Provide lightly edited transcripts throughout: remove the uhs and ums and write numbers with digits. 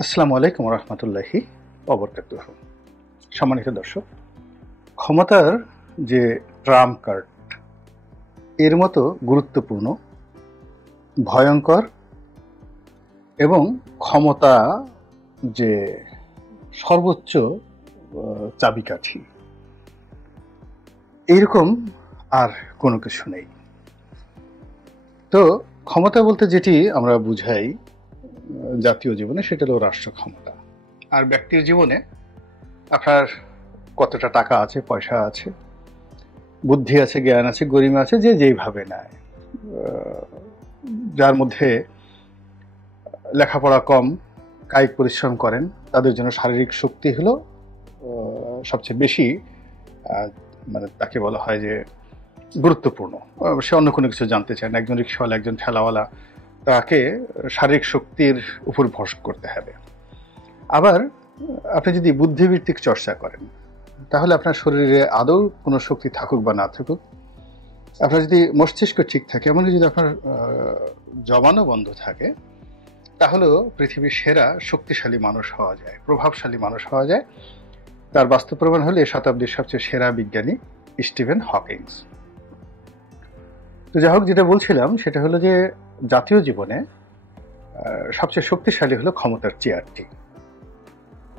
আসসালামু আলাইকুম রহমতুল্লাহি ওবরকাতুহু। সম্মানিত দর্শক, ক্ষমতার যে ট্রাম্প কার্ড এর মতো গুরুত্বপূর্ণ, ভয়ঙ্কর এবং ক্ষমতা যে সর্বোচ্চ চাবিকাঠি, এইরকম আর কোনো কিছু নেই। তো ক্ষমতা বলতে যেটি আমরা বুঝাই জাতীয় জীবনে, সেটা হলো রাষ্ট্র ক্ষমতা। আর ব্যক্তির জীবনে আপনার কতটা টাকা আছে, পয়সা আছে, বুদ্ধি আছে, জ্ঞান আছে, গরিমা আছে, যে যেইভাবে নেয়। যার মধ্যে লেখাপড়া কম, কায়িক পরিশ্রম করেন, তাদের জন্য শারীরিক শক্তি হলো সবচেয়ে বেশি, মানে তাকে বলা হয় যে গুরুত্বপূর্ণ। সে অন্য কোনো কিছু জানতে চায় না। একজন রিক্সাওয়ালা, একজন ঠেলাওয়ালা, তাকে শারীরিক শক্তির উপর ভরসা করতে হবে। আবার আপনি যদি বুদ্ধিভিত্তিক চর্চা করেন, তাহলে আপনার শরীরে আদৌ কোনো শক্তি থাকুক বা না থাকুক, আপনার যদি মস্তিষ্ক ঠিক থাকে, এমনকি যদি আপনার জবানও বন্ধ থাকে, তাহলেও পৃথিবীর সেরা শক্তিশালী মানুষ হওয়া যায়, প্রভাবশালী মানুষ হওয়া যায়। তার বাস্তব প্রমাণ হলো এই শতাব্দীর সবচেয়ে সেরা বিজ্ঞানী স্টিফেন হকিংস। তো যাই হোক, যেটা বলছিলাম সেটা হলো যে জাতীয় জীবনে সবচেয়ে শক্তিশালী হলো ক্ষমতার চেয়ারটি।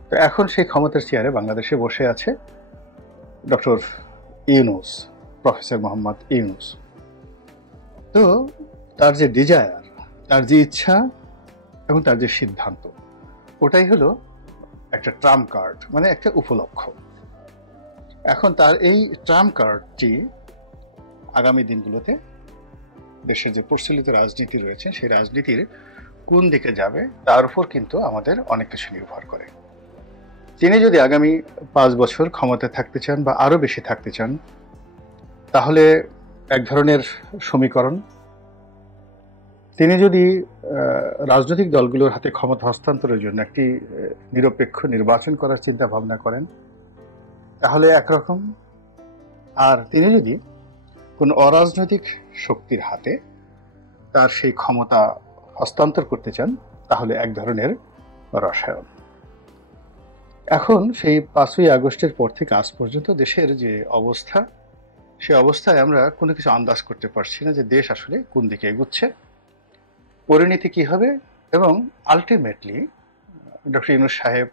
তো এখন সেই ক্ষমতার চেয়ারে বাংলাদেশে বসে আছে ডক্টর ইউনূস, প্রফেসর মোহাম্মদ ইউনূস। তো তার যে ডিজায়ার, তার যে ইচ্ছা এবং তার যে সিদ্ধান্ত, ওটাই হলো একটা ট্রাম্প কার্ড, মানে একটা উপলক্ষ। এখন তার এই ট্রাম্প কার্ডটি আগামী দিনগুলোতে দেশের যে প্রচলিত রাজনীতি রয়েছে, সেই রাজনীতির কোন দিকে যাবে তার উপর কিন্তু আমাদের অনেক কিছু নির্ভর করে। তিনি যদি আগামী 5 বছর ক্ষমতায় থাকতে চান বা আরো বেশি থাকতে চান, তাহলে এক ধরনের সমীকরণ। তিনি যদি রাজনৈতিক দলগুলোর হাতে ক্ষমতা হস্তান্তরের জন্য একটি নিরপেক্ষ নির্বাচন করার চিন্তা ভাবনা করেন, তাহলে একরকম। আর তিনি যদি কোন অরাজনৈতিক শক্তির হাতে তার সেই ক্ষমতা হস্তান্তর করতে চান, তাহলে এক ধরনের রসায়ন। এখন সেই 5ই আগস্টের পর থেকে আজ পর্যন্ত দেশের যে অবস্থা, সে অবস্থায় আমরা কোনো কিছু আন্দাজ করতে পারছি না যে দেশ আসলে কোন দিকে এগুচ্ছে, পরিণতি কি হবে। এবং আলটিমেটলি ডক্টর ইউনূস সাহেব,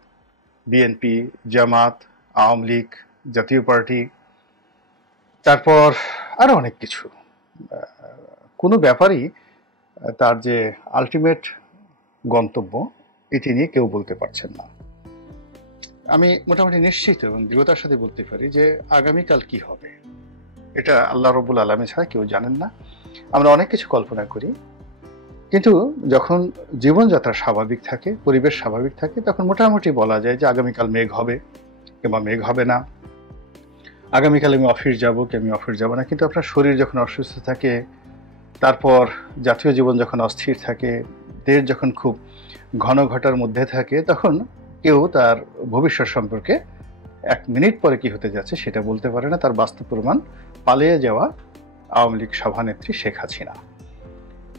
বিএনপি, জামাত, আওয়ামী লীগ, জাতীয় পার্টি, তারপর আরো অনেক কিছু, কোনো ব্যাপারই তার যে আলটিমেট গন্তব্য, এটি নিয়ে কেউ বলতে পারছেন না। আমি মোটামুটি নিশ্চিত এবং দৃঢ়তার সাথে বলতে পারি যে আগামীকাল কি হবে, এটা আল্লাহ রব্বুল আলামিন ছাড়া কেউ জানেন না। আমরা অনেক কিছু কল্পনা করি, কিন্তু যখন জীবনযাত্রা স্বাভাবিক থাকে, পরিবেশ স্বাভাবিক থাকে, তখন মোটামুটি বলা যায় যে আগামীকাল মেঘ হবে কিংবা মেঘ হবে না, আগামীকাল আমি অফিস যাব কি আমি অফিস যাব না। কিন্তু আপনার শরীর যখন অসুস্থ থাকে, তারপর জাতীয় জীবন যখন অস্থির থাকে, দেশ যখন খুব ঘন ঘটার মধ্যে থাকে, তখন কেউ তার ভবিষ্যৎ সম্পর্কে 1 মিনিট পরে কি হতে যাচ্ছে সেটা বলতে পারে না। তার বাস্তব প্রমাণ পালিয়ে যাওয়া আওয়ামী লীগ সভানেত্রী শেখ হাসিনা।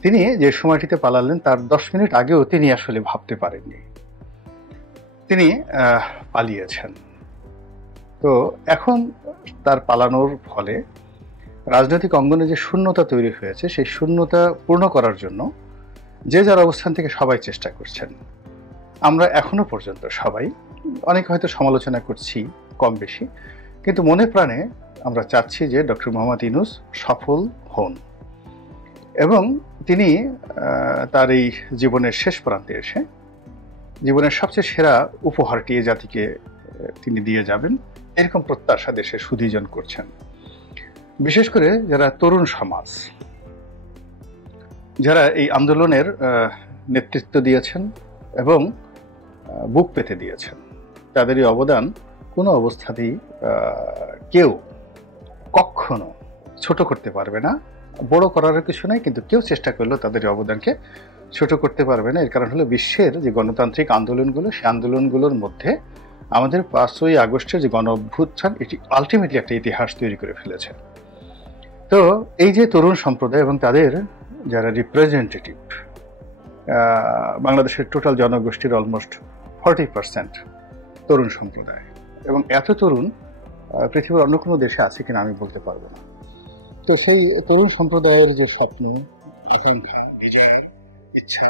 তিনি যে সময়টিতে পালালেন, তার 10 মিনিট আগেও তিনি আসলে ভাবতে পারেননি তিনি পালিয়েছেন। তো এখন তার পালানোর ফলে রাজনৈতিক অঙ্গনে যে শূন্যতা তৈরি হয়েছে, সেই শূন্যতা পূর্ণ করার জন্য যে যার অবস্থান থেকে সবাই চেষ্টা করছেন। আমরা এখনো পর্যন্ত সবাই অনেক হয়তো সমালোচনা করছি কম বেশি, কিন্তু মনে প্রাণে আমরা চাচ্ছি যে ডক্টর মোহাম্মদ ইউনূস সফল হন এবং তিনি তার এই জীবনের শেষ প্রান্তে এসে জীবনের সবচেয়ে সেরা উপহারটি এ জাতিকে তিনি দিয়ে যাবেন, এরকম প্রত্যাশা দেশে সুদীজন করছেন। বিশেষ করে যারা তরুণ সমাজ, যারা এই আন্দোলনের নেতৃত্ব দিয়েছেন এবং বুক পেতে দিয়েছেন, তাদেরই অবদান কোনো অবস্থাতেই কেউ কখনো ছোট করতে পারবে না। বড় করার কিছু নাই, কিন্তু কেউ চেষ্টা করলেও তাদের অবদানকে ছোট করতে পারবে না। এর কারণ হলো বিশ্বের যে গণতান্ত্রিক আন্দোলনগুলো, সেই আন্দোলনগুলোর মধ্যে আমাদের 5ই আগস্টের যে গণ অভ্যুত্থান, এটি আলটিমেটলি একটা ইতিহাস তৈরি করে ফেলেছে। তো এই যে তরুণ সম্প্রদায় এবং তাদের যারা রিপ্রেজেন্টেটিভ, বাংলাদেশের টোটাল জনগোষ্ঠীর অলমোস্ট 40% তরুণ সম্প্রদায়, এবং এত তরুণ পৃথিবীর অন্য কোনো দেশে আছে কিনা আমি বলতে পারবো না। তো সেই তরুণ সম্প্রদায়ের যে স্বপ্ন, আকাঙ্ক্ষা, বিজয়, ইচ্ছা,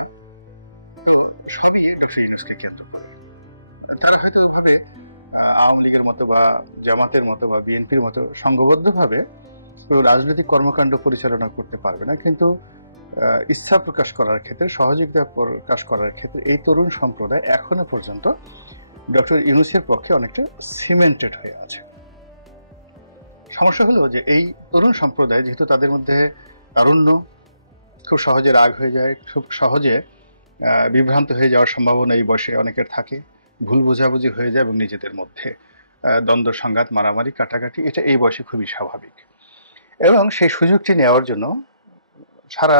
সবই ডক্টর ইউনূসকে কেন্দ্র করে। তারা হয়তো এভাবে আওয়ামী লীগের মতো বা জামাতের মতো বা বিএনপির মতো সংঘবদ্ধভাবে কোনো রাজনৈতিক কর্মকাণ্ড পরিচালনা করতে পারবে না, কিন্তু ইচ্ছা প্রকাশ করার ক্ষেত্রে, সহযোগিতা প্রকাশ করার ক্ষেত্রে এই তরুণ সম্প্রদায় এখনো পর্যন্ত ডক্টর ইউনূসের পক্ষে অনেকটা সিমেন্টেড হয়ে আছে। সমস্যা হলো যে এই তরুণ সম্প্রদায় যেহেতু তাদের মধ্যে তারুণ্য, খুব সহজে রাগ হয়ে যায়, খুব সহজে বিভ্রান্ত হয়ে যাওয়ার সম্ভাবনা এই বয়সে অনেকের থাকে, ভুল বোঝাবুঝি হয়ে যায় এবং নিজেদের মধ্যে দ্বন্দ্ব সংঘাত, মারামারি, কাটাকাটি, এটা এই বয়সে খুবই স্বাভাবিক। এবং সেই সুযোগটি নেওয়ার জন্য সারা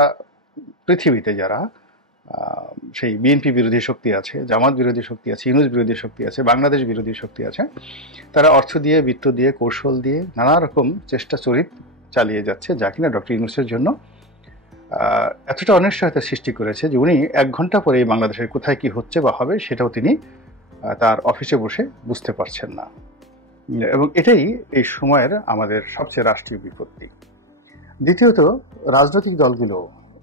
পৃথিবীতে যারা সেই বিএনপি বিরোধী শক্তি আছে, জামাত বিরোধী শক্তি আছে, ইউনূস বিরোধী শক্তি আছে, বাংলাদেশ বিরোধী শক্তি আছে, তারা অর্থ দিয়ে, বিত্ত দিয়ে, কৌশল দিয়ে নানা রকম চেষ্টা চরিত চালিয়ে যাচ্ছে, যা কিনা ডক্টর ইউনূসের জন্য এতটা অনিশ্চয়তা সৃষ্টি করেছে যে উনি 1 ঘন্টা পরে বাংলাদেশের কোথায় কি হচ্ছে বা হবে সেটাও তিনি তার অফিসে বসে বুঝতে পারছেন না। এবং এটাই এই সময়ের আমাদের সবচেয়ে রাষ্ট্রীয় বিপত্তি। দ্বিতীয়ত, রাজনৈতিক দলগুলো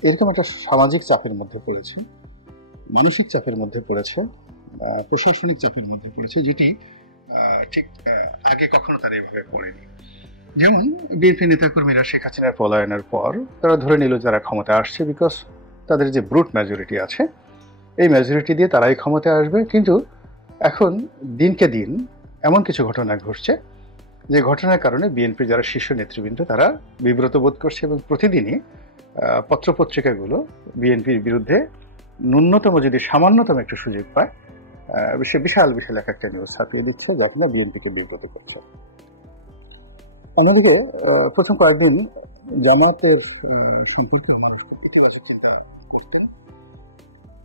এরকম একটা সামাজিক চাপের মধ্যে পড়েছে, মানসিক চাপের মধ্যে পড়েছে, প্রশাসনিক চাপের মধ্যে পড়েছে, যেটি ঠিক আগে কখনো তারা এভাবে পড়েনি। যেমন বিএনপি নেতাকর্মীরা শেখ হাসিনার পলায়নের পর তারা ধরে নিল যারা ক্ষমতা আসছে, বিকজ তাদের যে ব্রুট মেজরিটি আছে, এই মেজরিটি দিয়ে তারাই ক্ষমতায় আসবে। কিন্তু এখন দিনকে দিন এমন কিছু ঘটনা ঘটছে যে ঘটনার কারণে বিএনপির যারা শীর্ষ নেতৃবৃন্দ তারা বিব্রত বোধ করছে, এবং প্রতিদিনই পত্রপত্রিকাগুলো বিএনপির বিরুদ্ধে ন্যূনতম যদি সামান্যতম একটু সুযোগ পায় বিশাল বিশাল এক একটা নিউজ ছাপিয়ে দিচ্ছে, যা কিনা বিএনপিকে বিব্রত করছে। অন্যদিকে প্রথম কয়েকদিন জামাতের সম্পর্কে মানুষ ইতিবাচক চিন্তা করতেন,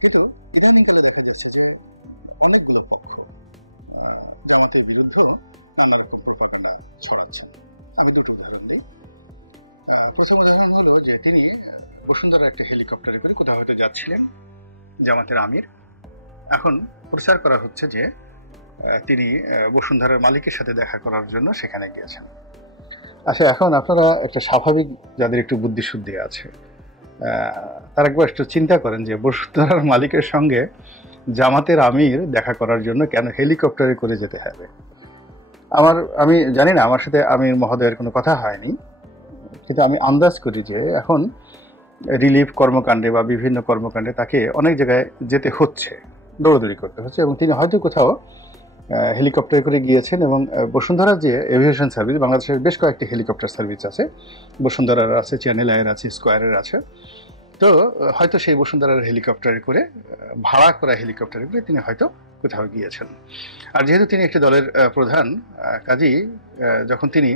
কিন্তু ইদানিংকালে দেখা যাচ্ছে যে অনেকগুলো পক্ষ জামাতের বিরুদ্ধে নানা রকম প্রোপাগান্ডা ছড়াচ্ছে। আমি দুটো উদাহরণ দিই। প্রথম উদাহরণ হলো যে তিনি বসুন্ধরা একটা হেলিকপ্টারে করে কোথাও হয়তো যাচ্ছিলেন, জামাতের আমির। এখন প্রচার করা হচ্ছে যে তিনি বসুন্ধরার মালিকের সাথে দেখা করার জন্য সেখানে গিয়েছেন। আচ্ছা, এখন আপনারা একটা স্বাভাবিক যাদের একটু বুদ্ধিশুদ্ধি আছে তারা একবার একটু চিন্তা করেন যে বসুন্ধরার মালিকের সঙ্গে জামাতের আমির দেখা করার জন্য কেন হেলিকপ্টারে করে যেতে হবে। আমি জানি না, আমার সাথে আমির মহোদয়ের কোনো কথা হয়নি, কিন্তু আমি আন্দাজ করি যে এখন রিলিফ কর্মকাণ্ডে বা বিভিন্ন কর্মকাণ্ডে তাকে অনেক জায়গায় যেতে হচ্ছে, দৌড়াদৌড়ি করতে হচ্ছে, এবং তিনি হয়তো কোথাও হেলিকপ্টারে করে গিয়েছেন। এবং বসুন্ধরার যে এভিয়েশন সার্ভিস, বাংলাদেশের বেশ কয়েকটি হেলিকপ্টার সার্ভিস আছে, বসুন্ধরার আছে, চ্যানেল আয়ের আছে, স্কোয়ারের আছে। তো হয়তো সেই বসুন্ধরার হেলিকপ্টারে করে, ভাড়া করা হেলিকপ্টারে করে তিনি হয়তো কোথাও গিয়েছেন। আর যেহেতু তিনি একটি দলের প্রধান, কাজেই যখন তিনি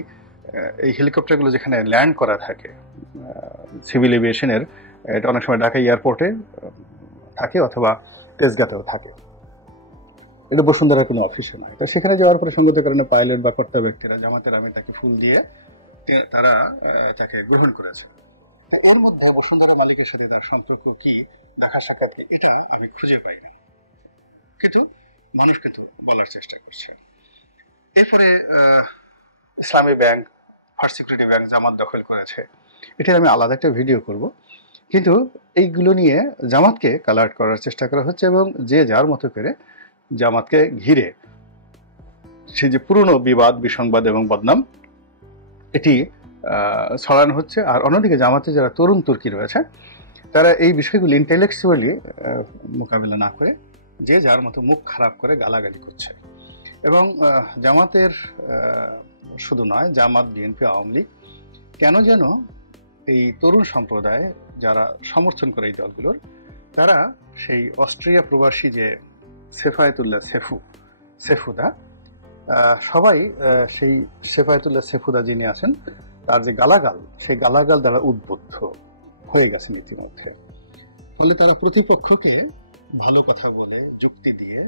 এই হেলিকপ্টারগুলো যেখানে ল্যান্ড করা থাকে সিভিল এভিয়েশনের, এটা অনেক সময় ঢাকা এয়ারপোর্টে থাকে অথবা তেজগাঁতেও থাকে, এটা বসুন্ধরার কোনো অফিসে নয়। তো সেখানে যাওয়ার পরে সঙ্গত কারণে পাইলট বা কর্তা ব্যক্তিরা, জামাতের আমির তাকে ফুল দিয়ে তারা তাকে গ্রহণ করেছে। এর মধ্যে বসুন্ধরা মালিকের সাথে তার সম্পর্ক কি, দেখা সাক্ষাৎ, এটা আমি খুঁজে পাই না, কিন্তু মানুষ কিন্তু বলার চেষ্টা করছে। এরপরে ইসলামী ব্যাংক, ফার্স্ট সিকিউরিটি ব্যাংক জামাত দখল করেছে, এটা আমি আলাদা একটা ভিডিও করব। কিন্তু এইগুলো নিয়ে জামাতকে কালার্ট করার চেষ্টা করা হচ্ছে, এবং যে যার মতো করে জামাতকে ঘিরে সেই যে পুরনো বিবাদ, বিসংবাদ এবং বদনাম, এটি ছড়ানো হচ্ছে। আর অন্যদিকে জামাতে যারা তরুণ তুর্কি রয়েছে, তারা এই বিষয়গুলি ইন্টেলেকচুয়ালি মোকাবিলা না করে যে যার মতো মুখ খারাপ করে গালাগালি করছে। এবং জামাতের শুধু নয়, জামাত, বিএনপি, আওয়ামী লীগ কেন যেন এই তরুণ সম্প্রদায় যারা সমর্থন করে এই দলগুলোর, তারা সেই অস্ট্রিয়া প্রবাসী যে সেফায়েতুল্লাহ সেফুদা, সবাই সেই সেফায়েতুল্লাহ সেফুদা যিনি আছেন, তার যে গালাগাল, সেই গালাগাল দ্বারা উদ্বুদ্ধ হয়ে গেছেন ইতিমধ্যে। ফলে তারা প্রতিপক্ষকে ভালো কথা বলে, যুক্তি দিয়ে,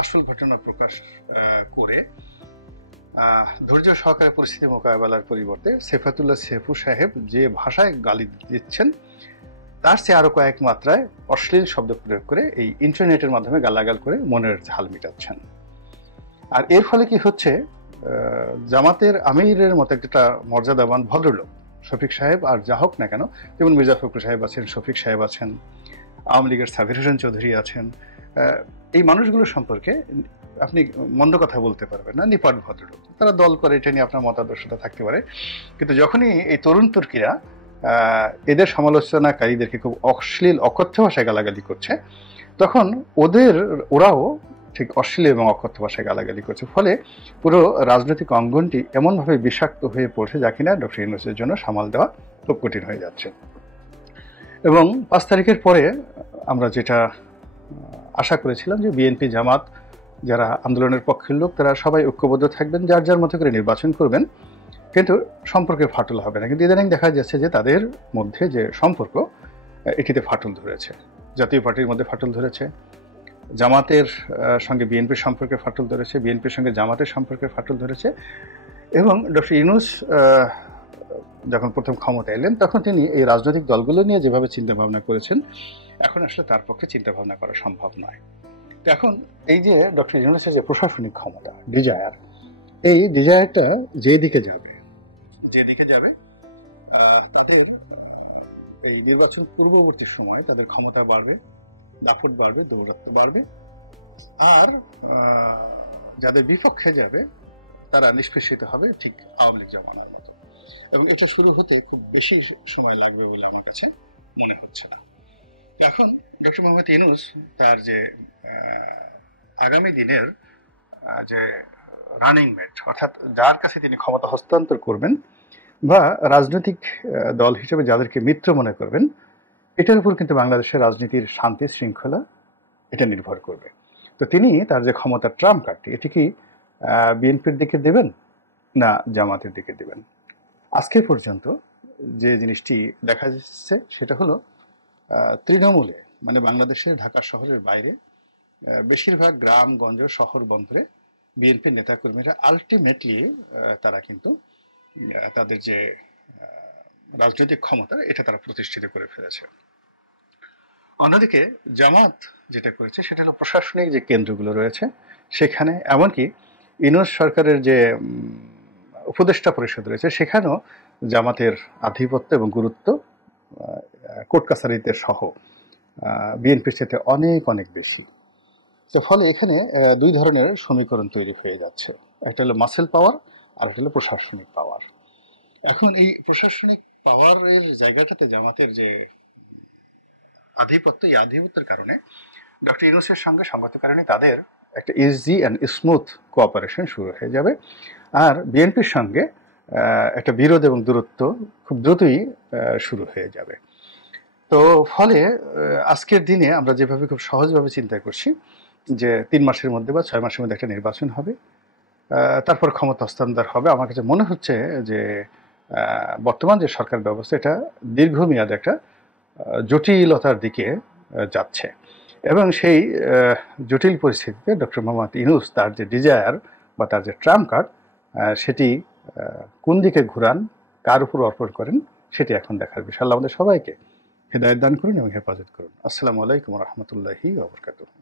আসল ঘটনা প্রকাশ করে ধৈর্য সহকারে পরিস্থিতি মোকাবেলার পরিবর্তে সেফাতুল্লাহ সেফু সাহেব যে ভাষায় গালি দিচ্ছেন, তার চেয়ে আরো কয়েক মাত্রায় অশ্লীল শব্দ প্রয়োগ করে এই ইন্টারনেটের মাধ্যমে গালাগাল করে মনের ঝাল মিটাচ্ছেন। আর এর ফলে কি হচ্ছে, জামাতের আমিরের মতো একটা মর্যাদাবান ভদ্রলোক শফিক সাহেব আর যা হোক না কেন, যেমন মির্জা ফখরুল সাহেব আছেন, শফিক সাহেব আছেন, আওয়ামী লীগের সাবির হোসেন চৌধুরী আছেন, এই মানুষগুলো সম্পর্কে আপনি মন্দ কথা বলতে পারবেন না, নিপাট ভদ্রলোক। তারা দল করে, এটা নিয়ে আপনার মতাদর্শটা থাকতে পারে, কিন্তু যখনই এই তরুণ তুর্কিরা এদের সমালোচনাকারীদেরকে খুব অশ্লীল অকথ্য ভাষায় গালাগালি করছে, তখন ওরাও ঠিক অশ্লীল এবং অকথ্য ভাষায় গালাগালি করছে। ফলে পুরো রাজনৈতিক অঙ্গনটি এমনভাবে বিষাক্ত হয়ে পড়ছে যা কিনা ডক্টর ইউনূসের জন্য সামাল দেওয়া খুব কঠিন হয়ে যাচ্ছে। এবং 5 তারিখের পরে আমরা যেটা আশা করেছিলাম যে বিএনপি জামাত যারা আন্দোলনের পক্ষের লোক তারা সবাই ঐক্যবদ্ধ থাকবেন, যার যার মতো করে নির্বাচন করবেন, কিন্তু সম্পর্কে ফাটল হবে না। কিন্তু ইদানিং দেখা যাচ্ছে যে তাদের মধ্যে যে সম্পর্ক, এটিতে ফাটল ধরেছে। জাতীয় পার্টির মধ্যে ফাটল ধরেছে, জামাতের সঙ্গে বিএনপির সম্পর্কে ফাটল ধরেছে, বিএনপির সঙ্গে জামাতের সম্পর্কে ফাটল ধরেছে। এবং ডক্টর ইউনূস যখন প্রথম ক্ষমতা এলেন তখন তিনি এই রাজনৈতিক দলগুলো নিয়ে যেভাবে চিন্তা ভাবনা করেছেন, এখন আসলে তার পক্ষে চিন্তা ভাবনা করা সম্ভব নয়। তো এখন এই যে ডক্টর ইউনূসের যে প্রশাসনিক ক্ষমতা, ডিজায়ার, এই ডিজায়ারটা যেদিকে যাবে তাদের এই নির্বাচন পূর্ববর্তী সময় তাদের ক্ষমতা বাড়বে, দাপট বাড়বে, দৌরাত্ম্য বাড়বে, আর যাদের বিপক্ষে যাবে তারা নিষ্পেষিত হবে, ঠিক আওয়ামী লীগ জামানার মতো। এবং এটা শুরু হতে খুব বেশি সময় লাগবে বলে আমার কাছে মনে হচ্ছে না। এখন ডক্টর মোহাম্মদ ইউনূস তার যে আগামী দিনের যে রানিং মেট, অর্থাৎ যার কাছে তিনি ক্ষমতা হস্তান্তর করবেন বা রাজনৈতিক দল হিসেবে যাদেরকে মিত্র মনে করবেন, এটার উপর কিন্তু বাংলাদেশের রাজনীতির শান্তি শৃঙ্খলা এটা নির্ভর করবে। তো তিনি তার যে ক্ষমতার ট্রাম্প কার্ডটি, এটি কি বিএনপির দিকে দেবেন না জামাতের দিকে দেবেন? আজকে পর্যন্ত যে জিনিসটি দেখা যাচ্ছে সেটা হলো তৃণমূলে, মানে বাংলাদেশের ঢাকা শহরের বাইরে বেশিরভাগ গ্রামগঞ্জ শহর বন্দরে বিএনপির নেতাকর্মীরা আলটিমেটলি তারা কিন্তু তাদের যে রাজনৈতিক ক্ষমতা এটা তারা প্রতিষ্ঠিত করে ফেলেছে। অন্যদিকে জামাত যেটা করেছে সেটা হলো প্রশাসনিক যে কেন্দ্রগুলো রয়েছে সেখানে, এমনকি ইউনূস সরকারের যে উপদেষ্টা পরিষদ রয়েছে সেখানেও জামাতের আধিপত্য এবং গুরুত্ব কোর্ট কাছারিতে সহ বিএনপির সাথে অনেক অনেক বেশি। তো ফলে এখানে দুই ধরনের সমীকরণ তৈরি হয়ে যাচ্ছে, একটা হলো মাসেল পাওয়ার আর একটা হলো প্রশাসনিক পাওয়ার। এখন এই প্রশাসনিক পাওয়ারের জায়গাটাতে জামাতের যে আধিপত্য, এই আধিপত্যের কারণে ডক্টর ইউনূসের সঙ্গে সঙ্গতির কারণে তাদের একটা ইজি অ্যান্ড স্মুথ কোঅপারেশন শুরু হয়ে যাবে, আর বিএনপির সঙ্গে একটা বিরোধ এবং দূরত্ব খুব দ্রুতই শুরু হয়ে যাবে। তো ফলে আজকের দিনে আমরা যেভাবে খুব সহজভাবে চিন্তা করছি যে 3 মাসের মধ্যে বা 6 মাসের মধ্যে একটা নির্বাচন হবে, তারপর ক্ষমতা হস্তান্তর হবে, আমার কাছে মনে হচ্ছে যে বর্তমান যে সরকার ব্যবস্থা এটা দীর্ঘমেয়াদে একটা জটিলতার দিকে যাচ্ছে। এবং সেই জটিল পরিস্থিতিতে ডক্টর মোহাম্মদ ইউনূস তার যে ডিজায়ার বা তার যে ট্রাম্প কার্ড, সেটি কোন দিকে ঘুরান, কার উপর অর্পণ করেন, সেটি এখন দেখার বিষয়। আল্লাহ আমাদের সবাইকে হেদায়েত দান করুন এবং হেফাজত করুন। আসসালামু আলাইকুম ওয়া রাহমাতুল্লাহি ওয়া বারাকাতুহু।